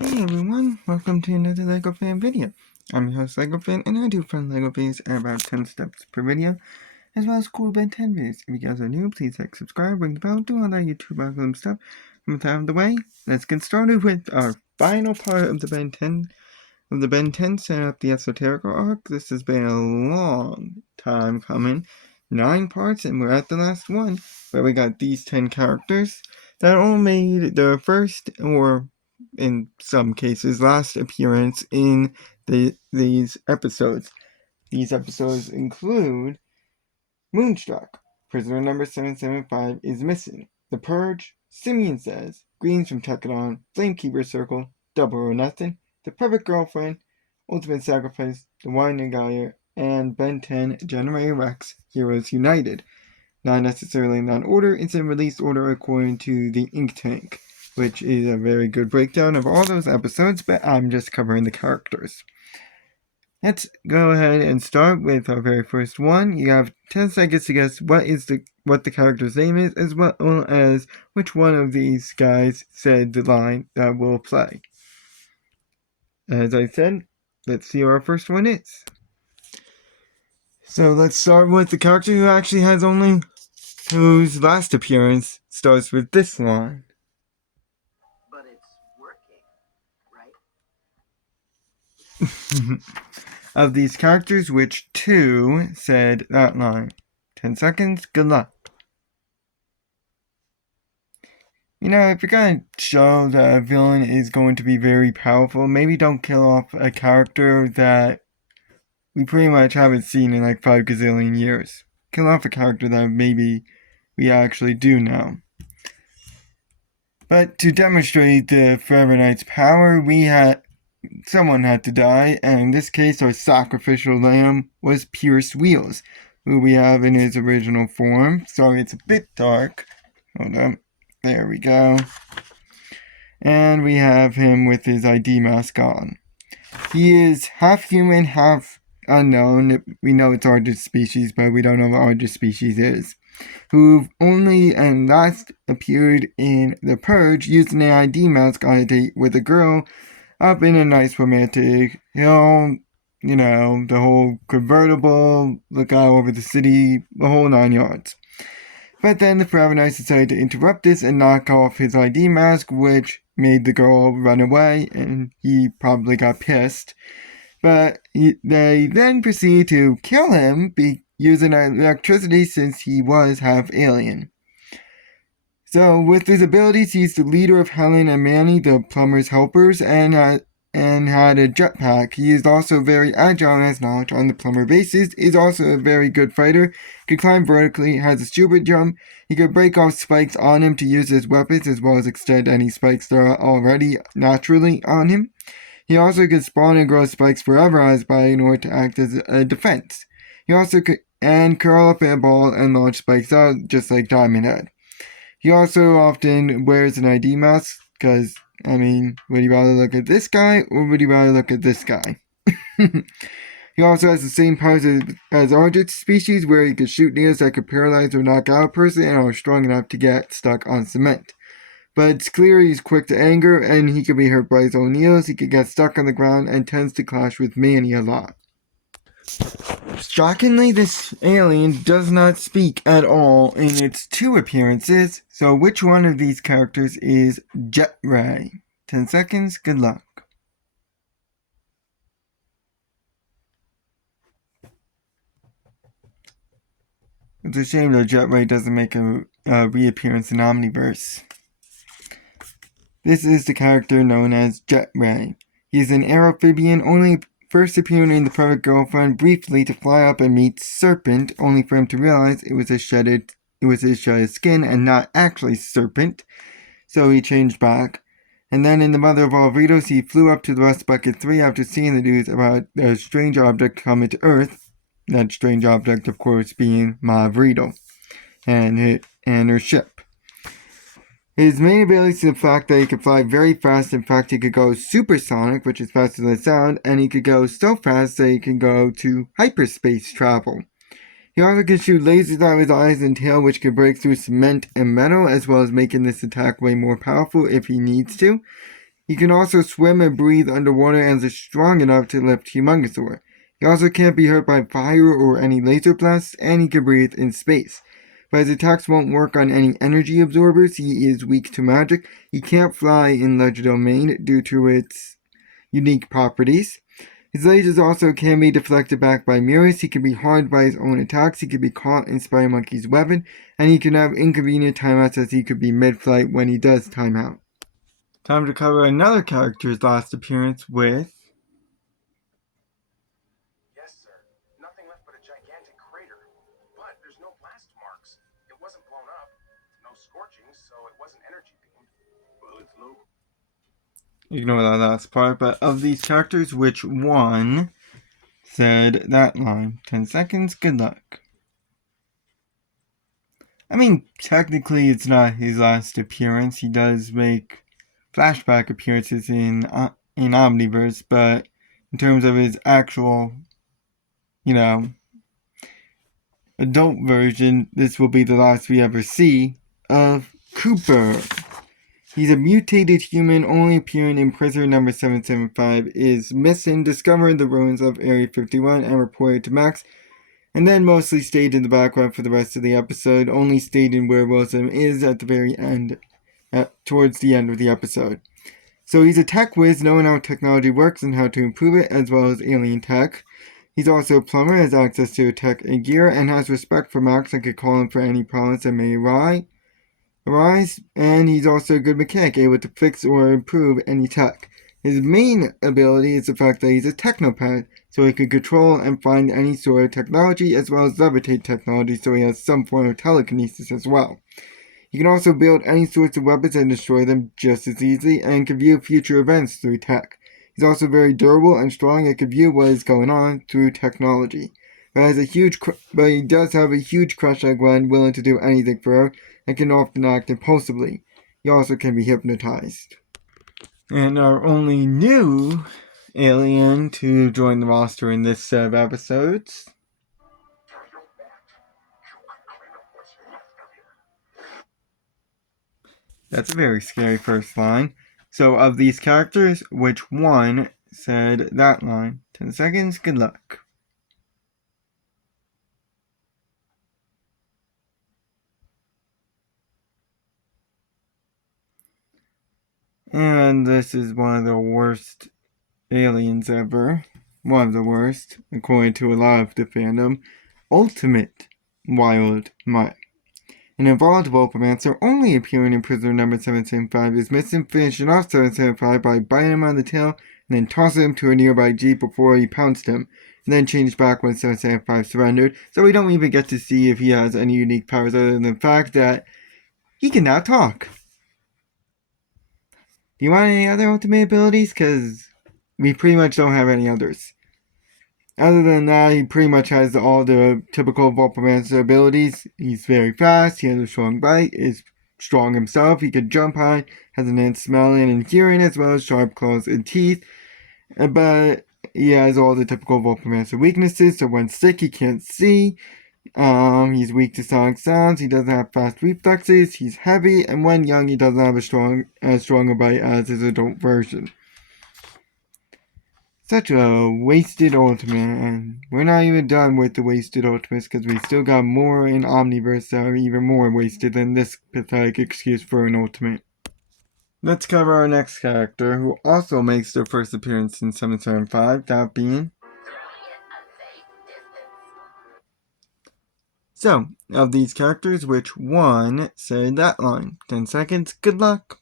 Hey everyone, welcome to another LEGO Fan video. I'm your host LEGO Fan, and I do fun LEGO videos at about 10 steps per video, as well as cool Ben 10 videos. If you guys are new, please like, subscribe, ring the bell, do all that YouTube algorithm stuff. And with that out of the way, let's get started with our final part of the Ben 10 setting up the Esoterica arc. This has been a long time coming. 9 parts, and we're at the last one, where we got these 10 characters that all made their first, or in some cases, last appearance in these episodes. These episodes include Moonstruck, prisoner number 775 is missing, The Purge, Simeon Says, Greens from Tekadon, Flamekeeper Circle, Double or Nothing, The Perfect Girlfriend, Ultimate Sacrifice, The Winding Gyre, and Ben 10 Jetray Rex Heroes United. Not necessarily in that order, it's in release order according to the Ink Tank, which is a very good breakdown of all those episodes, but I'm just covering the characters. Let's go ahead and start with our very first one. You have 10 seconds to guess what the character's name is, as well as which one of these guys said the line that we'll play. As I said, let's see what our first one is. So let's start with the character who actually has whose last appearance starts with this line. But it's working, right? Of these characters, which two said that line? 10 seconds, good luck. You know, if you're gonna show that a villain is going to be very powerful, maybe don't kill off a character that we pretty much haven't seen in like 5 gazillion years. Kill off a character that maybe we actually do know. But to demonstrate the Forever Knight's power, someone had to die, and in this case our sacrificial lamb was Pierce Wheels, who we have in his original form. Sorry, it's a bit dark. Hold on. There we go. And we have him with his ID mask on. He is half human, half unknown. We know it's Argus species, but we don't know what Argus species is. Who only and last appeared in The Purge using an ID mask on a date with a girl up in a nice romantic hill, you know, the whole convertible, look out over the city, the whole 9 yards. But then the Forever Knights decided to interrupt this and knock off his ID mask, which made the girl run away, and he probably got pissed. But they then proceeded to kill him using electricity since he was half alien. So with his abilities, he's the leader of Helen and Manny, the plumber's helpers, and had a jetpack. He is also very agile and has knowledge on the plumber bases, is also a very good fighter, can climb vertically, has a super jump, he can break off spikes on him to use as weapons as well as extend any spikes that are already naturally on him. He also can spawn and grow spikes forever as by in order to act as a defense. He also can curl up in a ball and launch spikes out just like Diamond Head. He also often wears an ID mask because, I mean, would you rather look at this guy or would you rather look at this guy? He also has the same powers as Argus species, where he can shoot needles that could paralyze or knock out a person and are strong enough to get stuck on cement. But it's clear he's quick to anger and he can be hurt by his own needles, he can get stuck on the ground and tends to clash with Manny a lot. Shockingly, this alien does not speak at all in its 2 appearances, so which one of these characters is Jetray? 10 seconds, good luck. It's a shame that Jetray doesn't make a reappearance in Omniverse. This is the character known as Jetray. He's an aerophibian, only first appearing in The Perfect Girlfriend briefly to fly up and meet Serpent, only for him to realize it was his shedded skin and not actually Serpent, so he changed back. And then in The Mother of All Vreedles, he flew up to the Rust Bucket 3 after seeing the news about a strange object coming to Earth. That strange object, of course, being Ma Vreedle and her ship. His main ability is the fact that he can fly very fast. In fact, he could go supersonic, which is faster than sound, and he could go so fast that he can go to hyperspace travel. He also can shoot lasers out of his eyes and tail, which can break through cement and metal, as well as making this attack way more powerful if he needs to. He can also swim and breathe underwater and is strong enough to lift Humongousaur. He also can't be hurt by fire or any laser blasts, and he can breathe in space. But his attacks won't work on any energy absorbers. He is weak to magic. He can't fly in Legend Domain due to its unique properties. His lasers also can be deflected back by mirrors. He can be harmed by his own attacks. He can be caught in Spider Monkey's weapon, and he can have inconvenient timeouts as he could be mid-flight when he does timeout. Time to cover another character's last appearance with... Yes, sir. Nothing left but a gigantic crater. But there's no blast marks. It wasn't blown up. No scorching, so it wasn't energy beamed. Well, it's low. Ignore that last part, but of these characters, which one said that line? 10 seconds, good luck. I mean, technically it's not his last appearance. He does make flashback appearances in Omniverse, but in terms of his actual, adult version, this will be the last we ever see of Cooper. He's a mutated human only appearing in prisoner number 775, is missing, discovered the ruins of Area 51, and reported to Max, and then mostly stayed in the background for the rest of the episode, only stating where Rozum is at the very end, towards the end of the episode. So he's a tech whiz, knowing how technology works and how to improve it, as well as alien tech. He's also a plumber, has access to tech and gear, and has respect for Max and could call him for any problems that may arise. And he's also a good mechanic, able to fix or improve any tech. His main ability is the fact that he's a technopath, so he can control and find any sort of technology, as well as levitate technology, so he has some form of telekinesis as well. He can also build any sorts of weapons and destroy them just as easily, and can view future events through tech. He's also very durable and strong and can view what is going on through technology. But he does have a huge crush on Gwen, willing to do anything for her, and can often act impulsively. He also can be hypnotized. And our only new alien to join the roster in this set of episodes. That's a very scary first line. So of these characters, which one said that line? 10 seconds, good luck. And this is one of the worst aliens ever. One of the worst, according to a lot of the fandom. Ultimate Wildmutt. An evolved Vulpamancr only appearing in prisoner number 775 is missing, finishing off 775 by biting him on the tail and then tossing him to a nearby jeep before he pounced him, and then changed back when 775 surrendered, so we don't even get to see if he has any unique powers other than the fact that he can now talk. Do you want any other ultimate abilities? Because we pretty much don't have any others. Other than that, he pretty much has all the typical Vulpamancr abilities. He's very fast, he has a strong bite, is strong himself, he can jump high, has enhanced smelling and hearing, as well as sharp claws and teeth. But he has all the typical Vulpamancr weaknesses, so when sick, he can't see. He's weak to sonic sounds, he doesn't have fast reflexes, he's heavy, and when young, he doesn't have as strong a bite as his adult version. Such a wasted ultimate, and we're not even done with the wasted ultimates because we still got more in Omniverse that are even more wasted than this pathetic excuse for an ultimate. Let's cover our next character, who also makes their first appearance in 775, that being... So, of these characters, which one said that line? 10 seconds, good luck!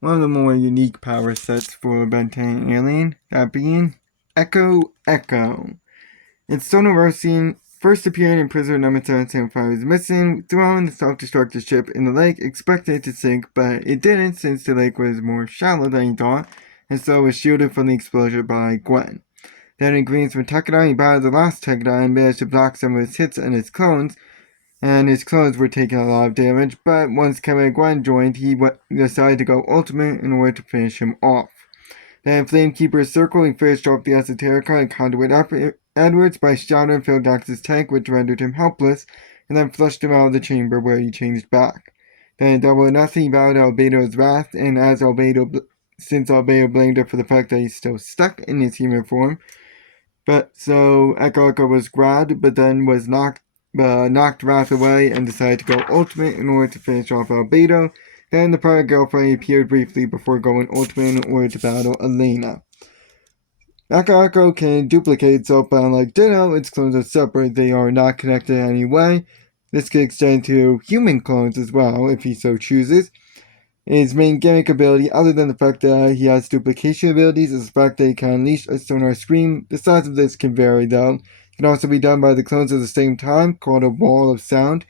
One of the more unique power sets for Bentang Alien, that being Echo. Its Sonorosian first appearing in prisoner number 775 is missing, throwing the self-destructive ship in the lake, expecting it to sink, but it didn't since the lake was more shallow than he thought, and so was shielded from the explosion by Gwen. Then in greens from Tekadon, he battled the last Tekadon and managed to block some of his hits and his clones, and his clones were taking a lot of damage, but once Kevin and Gwen joined, he decided to go ultimate in order to finish him off. Then Flamekeeper's Circle, he finished off the Esoterica and Conduit Edwards by shouting Phil Dax's tank, which rendered him helpless, and then flushed him out of the chamber where he changed back. Then Double or Nothing vowed Albedo's wrath, and since Albedo blamed her for the fact that he's still stuck in his human form, so Echo was grabbed, but then was knocked Wrath away and decided to go Ultimate in order to finish off Albedo. Then the prior girlfriend appeared briefly before going Ultimate in order to battle Elena. Echo can duplicate itself, but unlike Ditto, its clones are separate. They are not connected in any way. This could extend to human clones as well, if he so chooses. His main gimmick ability, other than the fact that he has duplication abilities, is the fact that he can unleash a sonar scream. The size of this can vary, though. It can also be done by the clones at the same time, called a wall of sound.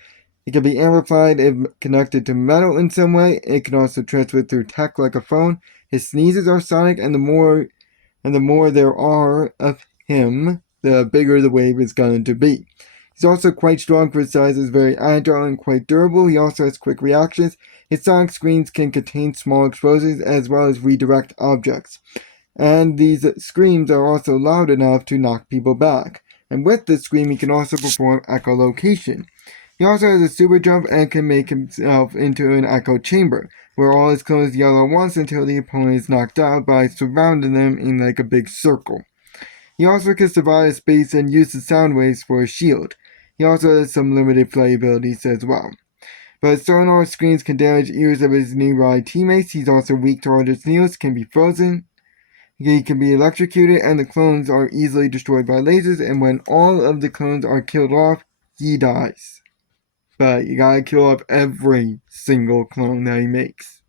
It can be amplified if connected to metal in some way. It can also transmit through tech like a phone. His sneezes are sonic, and the more there are of him, the bigger the wave is going to be. He's also quite strong for his size, is very agile and quite durable. He also has quick reactions. His sonic screens can contain small explosives as well as redirect objects. And these screams are also loud enough to knock people back. And with this scream, he can also perform echolocation. He also has a super jump and can make himself into an echo chamber, where all his clones yell at once until the opponent is knocked out by surrounding them in like a big circle. He also can survive space and use the sound waves for a shield. He also has some limited flight abilities as well. But sonar screens can damage ears of his nearby teammates. He's also weak to larger needles, can be frozen. He can be electrocuted, and the clones are easily destroyed by lasers, and when all of the clones are killed off, he dies. But you gotta kill off every single clone that he makes.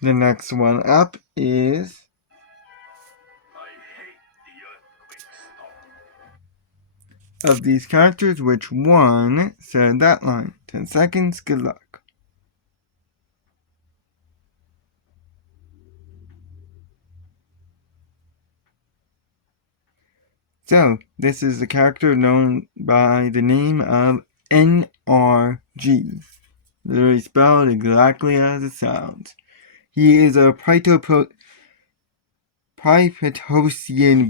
The next one up is... Of these characters, which one said that line? 10 seconds, good luck. So, this is the character known by the name of NRG. Literally spelled exactly as it sounds. He is a Pryptosian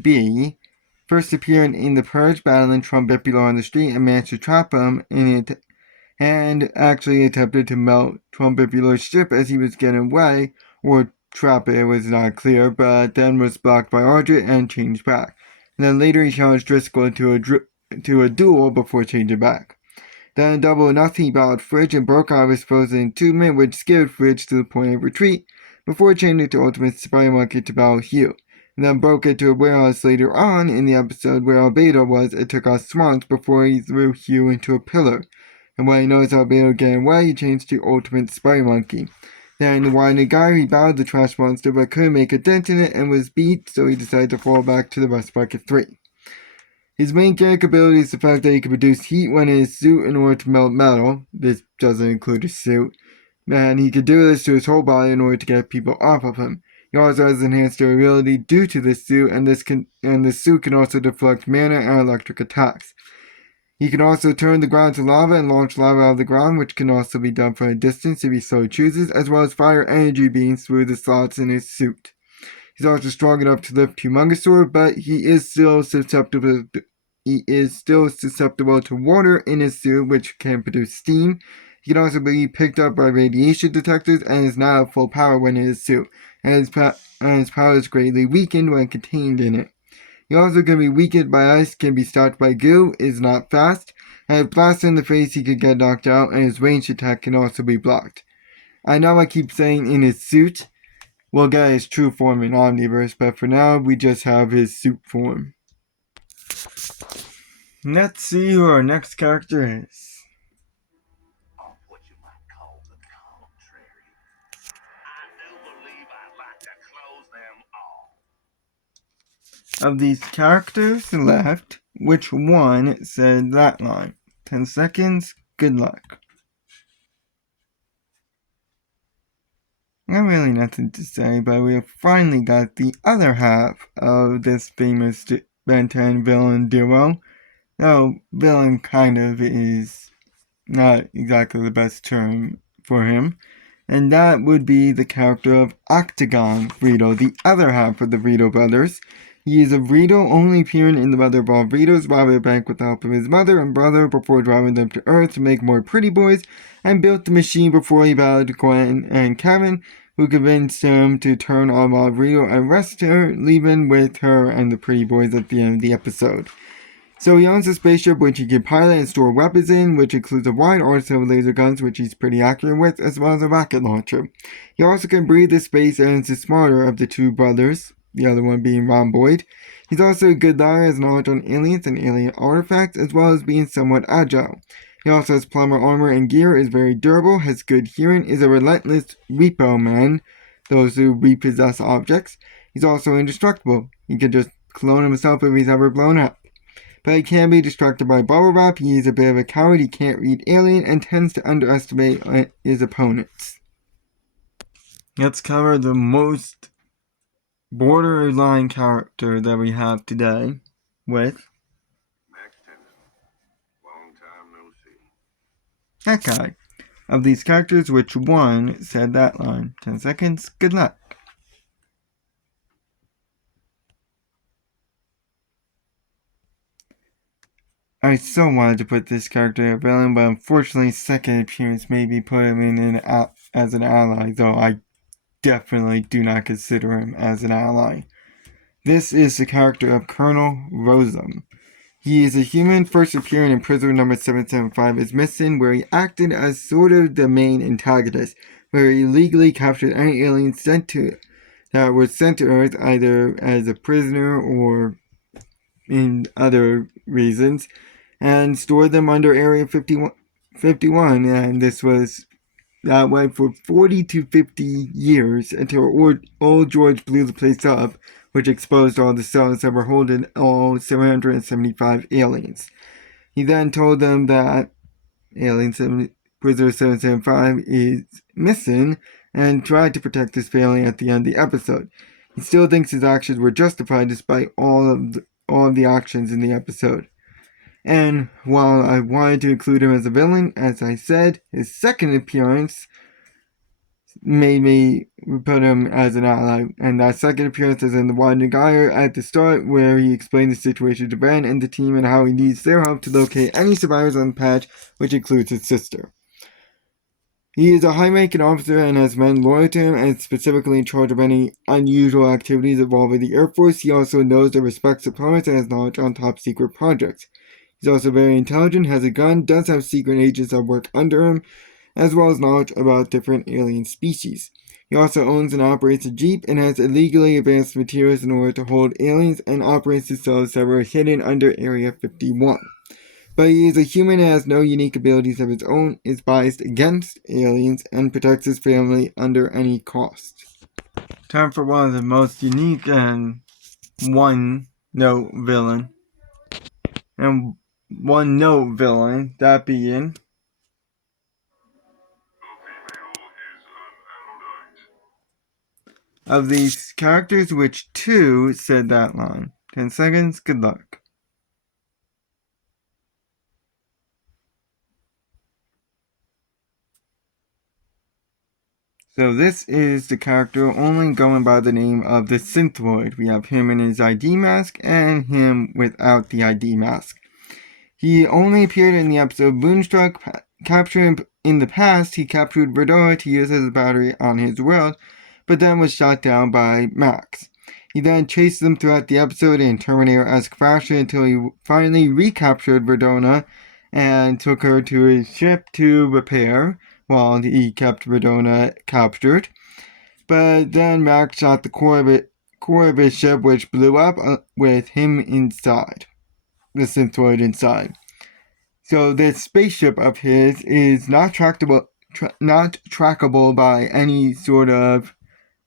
B, first appearing in the Purge, battling Trumpipula on the street and managed to trap him and actually attempted to melt Trumpipula's ship as he was getting away, or trap it was not clear, but then was blocked by Audrey and changed back. And then later he challenged Driscoll into a duel before changing back. Then Double or Nothing battled Fridge and broke out of his frozen entombment, which scared Fridge to the point of retreat, before changing to Ultimate Spider Monkey to battle Hugh. And then broke into a warehouse later on in the episode where Albedo was. It took us months before he threw Hugh into a pillar. And when he noticed Albedo getting away, he changed to Ultimate Spider Monkey. Then in the Winding Gyre, he battled the trash monster but couldn't make a dent in it and was beat, so he decided to fall back to the Rust Bucket 3. His main gimmick ability is the fact that he can produce heat when in his suit in order to melt metal. This doesn't include his suit. And he can do this to his whole body in order to get people off of him. He also has enhanced durability due to this suit, and this suit can also deflect mana and electric attacks. He can also turn the ground to lava and launch lava out of the ground, which can also be done from a distance if he so chooses, as well as fire energy beams through the slots in his suit. He's also strong enough to lift Humongousaur, but he is still susceptible to water in his suit, which can produce steam. He can also be picked up by radiation detectors and is not at full power when in his suit, and his power is greatly weakened when contained in it. He also can be weakened by ice, can be stopped by goo, is not fast, and if blasted in the face he could get knocked out, and his ranged attack can also be blocked. I know I keep saying in his suit. We'll get his true form in Omniverse, but for now we just have his suit form. Let's see who our next character is. Of what you might call the contrary. I do believe I'd like to close them all. Of these characters left, which one said that line? 10 seconds, good luck. Not really nothing to say, but we have finally got the other half of this famous Ben 10 villain duo. Though villain kind of is not exactly the best term for him. And that would be the character of Octagon Vreedle, the other half of the Vreedle brothers. He is a Vreedle, only appearing in the mother of all Vreedles, robbed a bank with the help of his mother and brother before driving them to Earth to make more pretty boys, and built the machine before he battled Gwen and Kevin, who convinced him to turn on Wild Vreedle and arrest her, leaving with her and the pretty boys at the end of the episode. So he owns a spaceship which he can pilot and store weapons in, which includes a wide arsenal of laser guns, which he's pretty accurate with, as well as a rocket launcher. He also can breathe the space and is the smarter of the two brothers, the other one being Ron Boyd. He's also a good liar, has knowledge on aliens and alien artifacts, as well as being somewhat agile. He also has plumber armor and gear, is very durable, has good hearing, is a relentless repo man, those who repossess objects. He's also indestructible. He can just clone himself if he's ever blown up. But he can be distracted by bubble wrap. He is a bit of a coward, he can't read alien, and tends to underestimate his opponents. Let's cover the most borderline character that we have today with Max Tennyson. Long time no see. that guy. Of these characters, which one said that line? 10 seconds, good luck. I so wanted to put this character in a villain, but unfortunately second appearance made me put him in as an ally, though I definitely do not consider him as an ally. This is the character of Colonel Rozum. He is a human, first appearing in Prisoner number 775 is Missing, where he acted as sort of the main antagonist, where he illegally captured any aliens that were sent to Earth either as a prisoner or in other reasons, and stored them under Area 51, and this was that way for 40 to 50 years until old George blew the place up, which exposed all the cells that were holding all 775 aliens. He then told them that Prisoner 775 is missing, and tried to protect his family at the end of the episode. He still thinks his actions were justified despite all of the actions in the episode. And while I wanted to include him as a villain, as I said, his second appearance made me put him as an ally. And that second appearance is in the Wildmutt Gyre at the start, where he explained the situation to Ben and the team and how he needs their help to locate any survivors on the patch, which includes his sister. He is a high-ranking officer and has men loyal to him, and specifically in charge of any unusual activities involving the Air Force. He also knows and respects diplomats and has knowledge on top-secret projects. He's also very intelligent, has a gun, does have secret agents that work under him, as well as knowledge about different alien species. He also owns and operates a Jeep and has illegally advanced materials in order to hold aliens and operates the cells that were hidden under Area 51. But he is a human and has no unique abilities of his own, is biased against aliens, and protects his family under any cost. Time for one of the most unique and one-note villain. And one-note villain, that being of these characters, which two said that line. 10 seconds, good luck. So this is the character only going by the name of the Synthroid. We have him in his ID mask and him without the ID mask. He only appeared in the episode Moonstruck. Capturing in the past, he captured Verdora to use as a battery on his world, but then was shot down by Max. He then chased them throughout the episode in Terminator-esque fashion until he finally recaptured Verdona and took her to his ship to repair, while he kept Verdona captured. But then Max shot the core of his ship, which blew up with him inside. The Synthroid inside. So this spaceship of his is not trackable by any sort of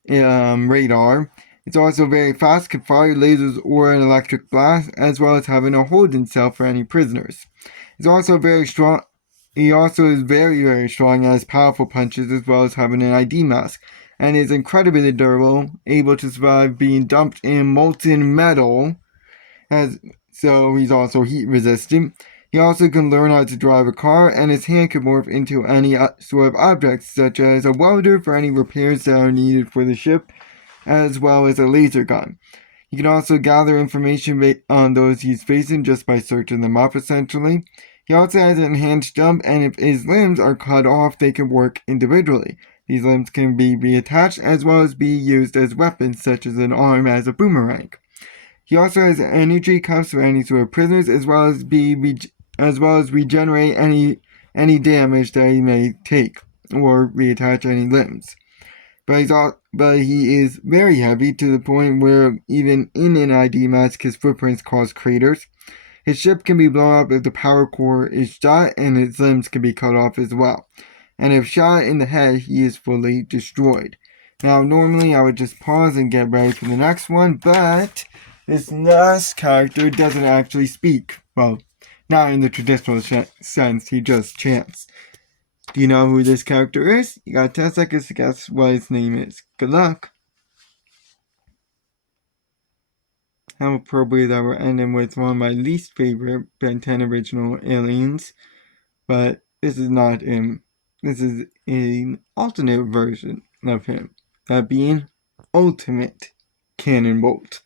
radar. It's also very fast, can fire lasers or an electric blast, as well as having a holding cell for any prisoners. It's also very strong. He also is very, very strong and has powerful punches, as well as having an ID mask, and is incredibly durable, able to survive being dumped in molten metal, so he's also heat resistant. He also can learn how to drive a car, and his hand can morph into any sort of objects, such as a welder for any repairs that are needed for the ship, as well as a laser gun. He can also gather information on those he's facing just by searching them up, essentially. He also has an enhanced jump, and if his limbs are cut off, they can work individually. These limbs can be reattached as well as be used as weapons, such as an arm as a boomerang. He also has energy cuffs for any sort of prisoners, as well as regenerate any damage that he may take, or reattach any limbs. But he is very heavy to the point where even in an ID mask, his footprints cause craters. His ship can be blown up if the power core is shot, and his limbs can be cut off as well. And if shot in the head, he is fully destroyed. Now, normally I would just pause and get ready for the next one, but this last character doesn't actually speak. Well, not in the traditional sense, he just chants. Do you know who this character is? You got 10 seconds to guess what his name is. Good luck. How appropriate that we're ending with one of my least favorite Ben 10 original aliens. But this is not him. This is an alternate version of him. That being Ultimate Cannonbolt.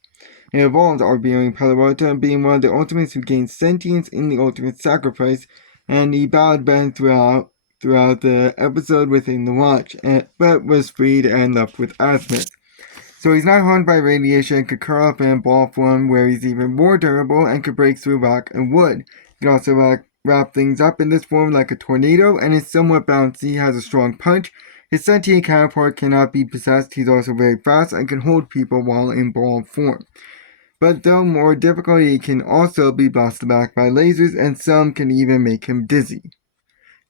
It evolved RBing Palabrota, being one of the Ultimates who gained sentience in the Ultimate Sacrifice, and he battled Ben throughout the episode within the Watch, but was freed and left with Azimuth. So he's not harmed by radiation and could curl up in a ball form where he's even more durable and could break through rock and wood. He can also wrap things up in this form like a tornado and is somewhat bouncy, has a strong punch. His sentient counterpart cannot be possessed. He's also very fast and can hold people while in ball form. But though more difficult, he can also be blasted back by lasers, and some can even make him dizzy.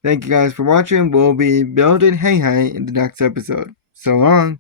Thank you guys for watching. We'll be building Hey Hey in the next episode. So long.